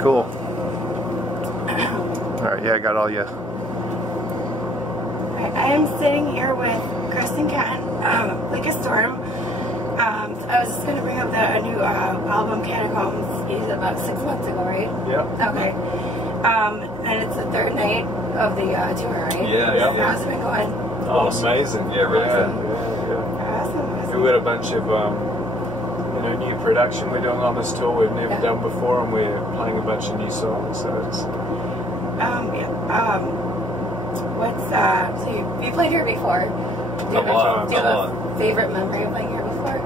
Cool. Alright, yeah, I got all you. I am sitting here with Kristen Ken, Like a Storm. I was just going to bring up the new album, Catacombs, about 6 months ago, right? Yeah. Okay. And it's the third night of the tour, right? Yeah. How's it been going? Oh, amazing. Yeah, really good. Awesome. We've got a bunch of new production we're doing on this tour we've never done before, and we're playing a bunch of new songs. So it's so you played here before? Do you have a favorite memory of playing here before?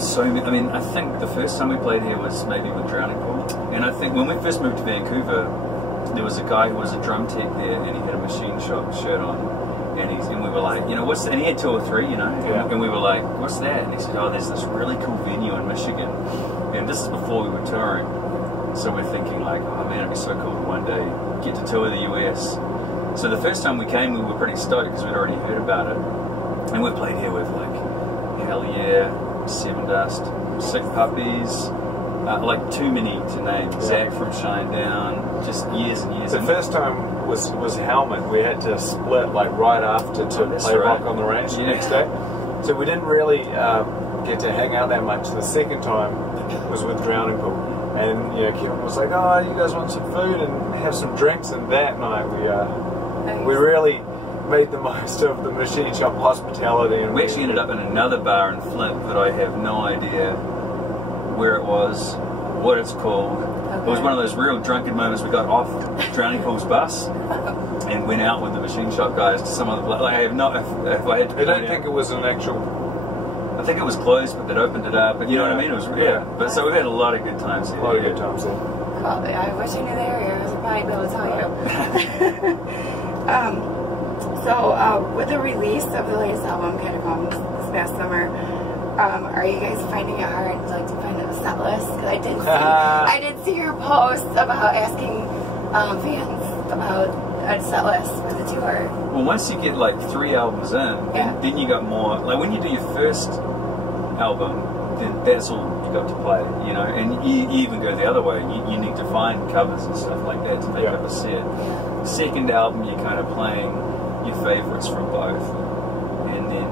So, I mean, I think the first time we played here was maybe with Drowning Pool. And I think when we first moved to Vancouver, there was a guy who was a drum tech there, and he had a machine shop shirt on. And we were like, what's that? And he had 2 or 3, and we were like, what's that? And he said, oh, there's this really cool venue in Michigan. And this is before we were touring. So we're thinking like, oh man, it'd be so cool to one day get to tour the US. So the first time we came, we were pretty stoked because we'd already heard about it. And we played here with like, Hell Yeah, Seven Dust, Sick Puppies, like too many to name. Zach from Shinedown, just years and years. The first time was Helmet. We had to split like right after to play Rock on the Range the next day. So we didn't really get to hang out that much. The second time was with Drowning Pool. And Kevin was like, oh, you guys want some food and have some drinks? And that night we really made the most of the machine shop hospitality. And we actually ended up in another bar in Flint that I have no idea where it was, what it's called. It was one of those real drunken moments. We got off Drowning Pool's bus and went out with the machine shop guys to some other place. Like, I have not. If I had to, I don't think it was an actual. I think it was closed, but they'd opened it up. But you know what I mean? It was But so we've had a lot of good times there. A lot of good times there. Well, I wish I knew the area. I was probably able to tell you. So with the release of the latest album, Catacombs, this past summer, are you guys finding it hard to find a set list? Because I did see your post about asking fans about a set list for the tour. Well, once you get like 3 albums in, then you got more. Like when you do your first album, then that's all you got to play, and you even go the other way. You need to find covers and stuff like that to make up a set. Second album, you're kind of playing your favorites from both, and then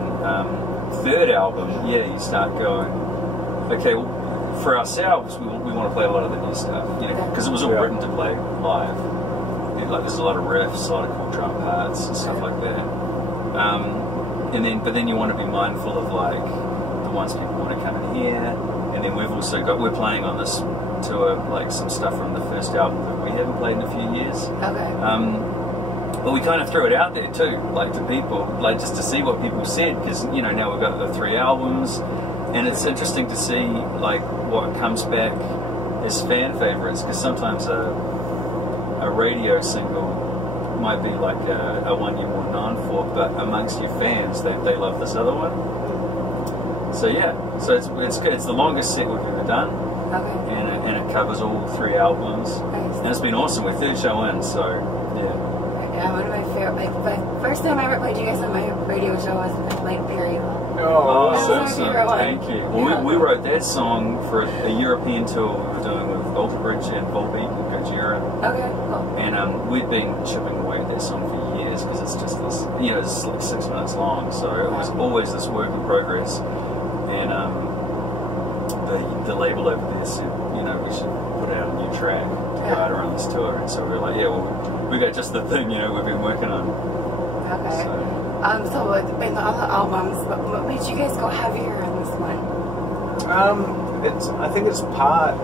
third album, you start going, okay, well, for ourselves, we want to play a lot of the new stuff, because it was all written to play live. Like there's a lot of riffs, a lot of cool drum parts and stuff like that. But then you want to be mindful of like the ones people want to come in here, and then we've also we're playing on this tour like some stuff from the first album that we haven't played in a few years. Okay. But we kind of threw it out there too, like to people, like just to see what people said, because now we've got the 3 albums, and it's interesting to see like what comes back as fan favorites, because sometimes a radio single might be like a one you're more known for, but amongst your fans, they love this other one. So so it's good. It's the longest set we've ever done, and it covers all 3 albums, and it's been awesome. We're 3rd show in, so yeah, one of my favorite. My first time I ever played you guys on my radio show was like Perry. Oh, awesome! Thank you. Well, we wrote that song for a European tour we were doing with Alter Bridge and Volbeat and Gojira. Okay, cool. And we'd been chipping away at that song for years because it's just this, it's like 6 minutes long, so it was always this work in progress. And the label over there said, we should put out a new track to go out around this tour, and so we were like, we got just the thing, we've been working on. Okay. So with the other albums, what made you guys go heavier on this one? I think it's part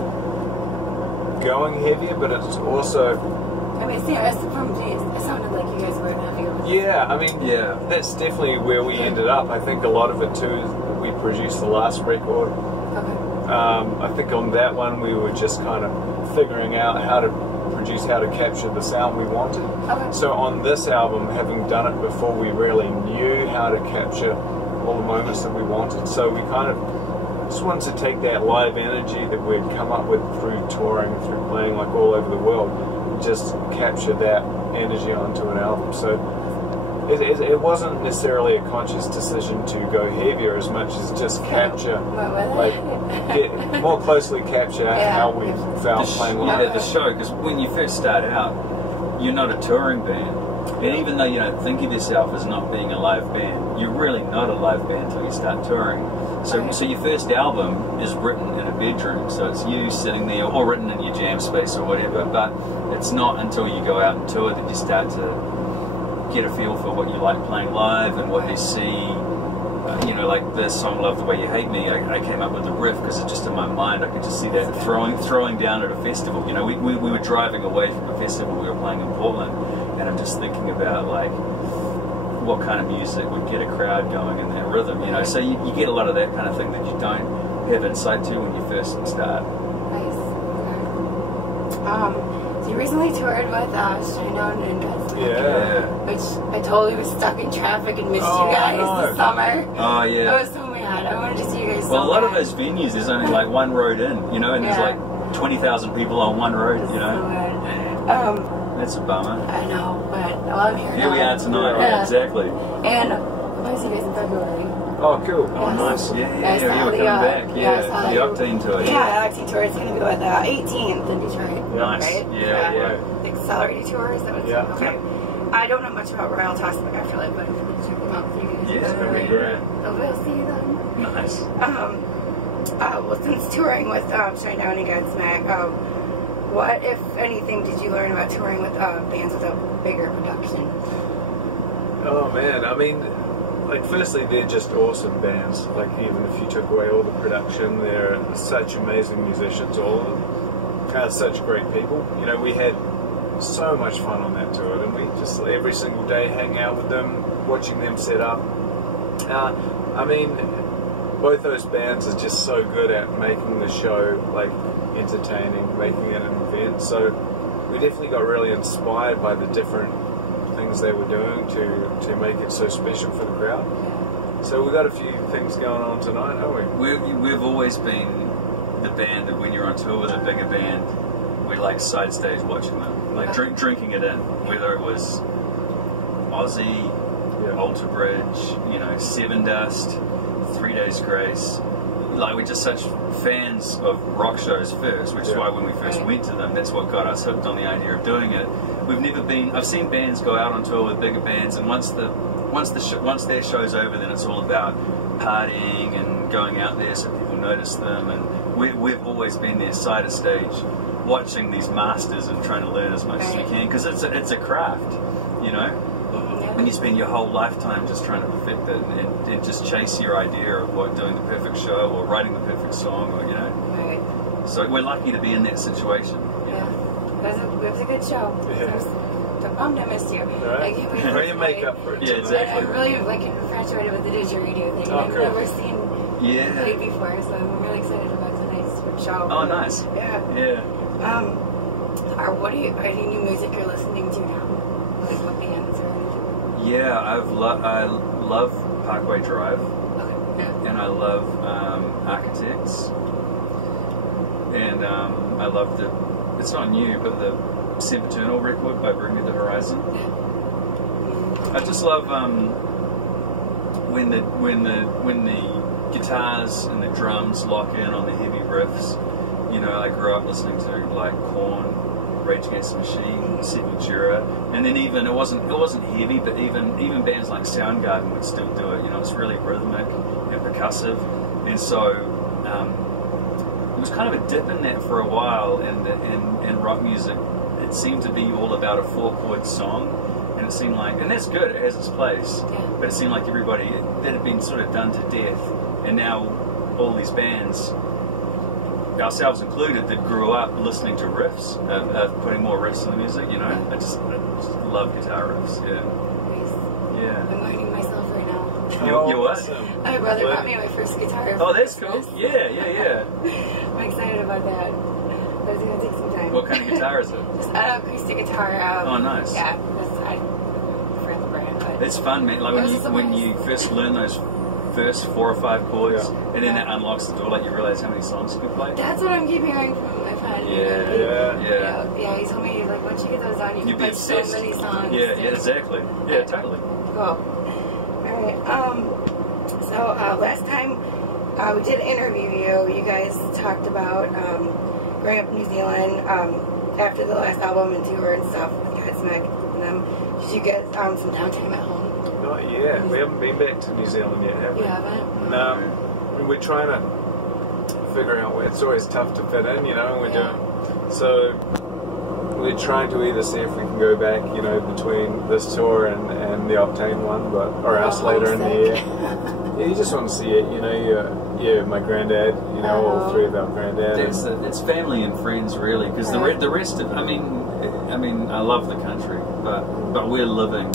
going heavier, but it's also. I mean, from G's, it sounded like you guys were heavier. Yeah, I mean, that's definitely where we ended up. I think a lot of it too is we produced the last record. Okay. I think on that one we were just kind of figuring out how to capture the sound we wanted. Okay. So on this album, having done it before, we really knew how to capture all the moments that we wanted. So we kind of just wanted to take that live energy that we'd come up with through touring, through playing like all over the world, and just capture that energy onto an album. So it wasn't necessarily a conscious decision to go heavier as much as just capture, like get more closely capture how we felt playing live. Yeah, the show, because when you first start out, you're not a touring band. And even though you don't think of yourself as not being a live band, you're really not a live band until you start touring. So your first album is written in a bedroom, so it's you sitting there, or written in your jam space or whatever, but it's not until you go out and tour that you start to get a feel for what you like playing live and what you see. You know, like this song, Love the Way You Hate Me, I came up with the riff because it's just in my mind. I could just see that throwing down at a festival. You know, we were driving away from a festival we were playing in Portland, and I'm just thinking about like what kind of music would get a crowd going in that rhythm, you know. So you get a lot of that kind of thing that you don't have insight to when you first start. Nice. So you recently toured with Shinedown and which I totally was stuck in traffic and missed you guys this summer. Oh yeah. I was so mad. I wanted to see you guys. Well, a lot of those venues, there's only like one road in, you know, and there's like 20,000 people on one road, you know. So that's a bummer. I know, but I'm here now. Here we are tonight, right? Exactly. And I'll see you guys in February. Oh, cool. Yes. Oh, nice. Yeah, we're coming back. The Octane tour. The Octane tour is going to be with 18th in Detroit. Nice. Right? Yeah. The Accelerated Tour, is that what it's called? Okay. I don't know much about Royal Toxic Afterlife, but if you want to check them out, you guys. Yeah, that'd be great. We'll see you then. Nice. Well, since touring with Shinedown and Godsmack, what, if anything, did you learn about touring with bands with a bigger production? Oh man, I mean, like firstly, they're just awesome bands. Like even if you took away all the production, they're such amazing musicians, all of them. Such great people. You know, we had so much fun on that tour, and we just every single day hang out with them, watching them set up. I mean, both those bands are just so good at making the show like entertaining, making it an event. So we definitely got really inspired by the different things they were doing to make it so special for the crowd. So we got a few things going on tonight, haven't we? We've always been the band that when you're on tour with a bigger band, we like side stage watching them, like drinking it in, whether it was Aussie, Alter Bridge, you know, Seven Dust, 3 Days Grace. Like, we're just such fans of rock shows first, which is why when we first went to them, that's what got us hooked on the idea of doing it. I've seen bands go out on tour with bigger bands, and once their show's over, then it's all about partying and going out there so people notice them. And we've always been there side of stage, watching these masters and trying to learn as much as we can, because it's a craft, you know. And you spend your whole lifetime just trying to perfect it and just chase your idea of what doing the perfect show or writing the perfect song, or you know. So we're lucky to be in that situation. It was a good show. So bummed I missed you. Right. You make up for it. Yeah, exactly. I'm really infatuated with the didgeridoo thing. I've never seen it played before, so I'm really excited about tonight's show. Oh, nice. Yeah. What are any new music you're listening to now? Like what bands or anything? Yeah, I love Parkway Drive, and I love Architects, and I love it's not new, but the Sempiternal record by Bring Me the Horizon. I just love when the guitars and the drums lock in on the heavy riffs. You know, I grew up listening to like Korn, Rage Against the Machine, Sepultura, and then even it wasn't heavy, but even bands like Soundgarden would still do it. You know, it's really rhythmic and percussive, and so it was kind of a dip in that for a while. In rock music, it seemed to be all about a 4-chord song, and it seemed like, and that's good, it has its place, but it seemed like everybody that had been sort of done to death, and now all these bands, ourselves included, that grew up listening to riffs, putting more riffs in the music, you know. I just love guitar riffs. I'm learning myself right now. You what? Awesome. My brother bought me my first guitar. Oh, that's cool. Yeah. I'm excited about that. But it's gonna take some time. What kind of guitar is it? Just an acoustic guitar. Oh, nice. Yeah, I forgot the brand, but it's fun, man. Like when you first learn those first 4 or 5 chords, and then that unlocks the door, like you realize how many songs you can play. That's what I'm keep hearing from my friend. Yeah. He told me, like, once you get those on, you You'd can be play so obsessed. many songs. Yeah, exactly. Yeah, totally. Cool. Alright, so last time we did interview you, you guys talked about growing up in New Zealand after the last album and tour and stuff with Godsmack and them. Did you get some downtime at home? Not yet. We haven't been back to New Zealand yet, have we? You haven't? No. We're trying to figure out where it's always tough to fit in, you know, and we're doing. So we're trying to either see if we can go back, you know, between this tour and the Octane one, or else later in the year. Yeah, you just want to see it, you know. My granddad, you know, all three of our granddads. It's family and friends, really, because the rest of, I mean, I love the country, but we're living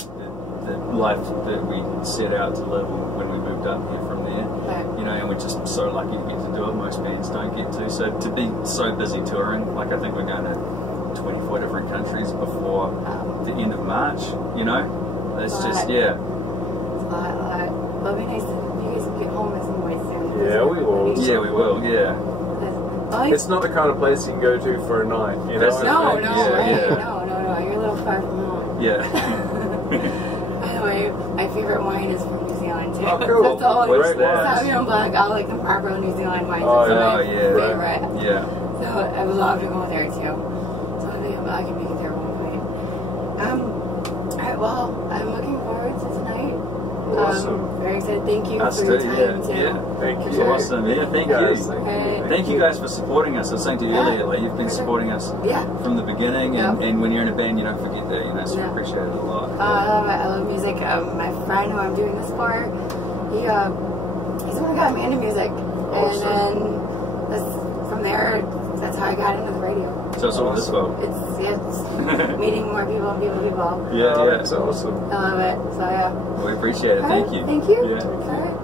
the life that we set out to live when we moved up here from there, you know, and we're just so lucky to get to do it. Most bands don't get to. So to be so busy touring, like I think we're going to 24 different countries before the end of March, you know, it's just, yeah. It's a lot. Well, it'd be nice if you guys would get home at some point soon. Yeah, we will. Yeah, we will, yeah. It's not the kind of place you can go to for a night, you know? No, yeah, right? yeah. No, you're a little far from home. Yeah. By the way, my favorite wine is from New Zealand too. Oh, cool. That's the only Great wine. Sauvignon Blanc, all like the proper New Zealand wines. Oh, That's my yeah, favorite. right. Yeah. So I would love to go there too. So maybe I can make it there one point. Alright, well, I'm looking forward to tonight. Awesome. Very excited. Thank you Us for your too, time too. Thank you. It's awesome. Yeah, thank you. Thank you guys for supporting us. I was saying to you earlier, like, you've been supporting us from the beginning, and when you're in a band, you don't forget that, you know, so I appreciate it a lot. I love music. My friend who I'm doing this for, he's the one who got me into music. Awesome. And then from there, that's how I got into the radio. So it's all this for. It's meeting more people and people. Yeah, that's awesome. I love it. So yeah. We appreciate it. Thank you. Thank you. Yeah. All right.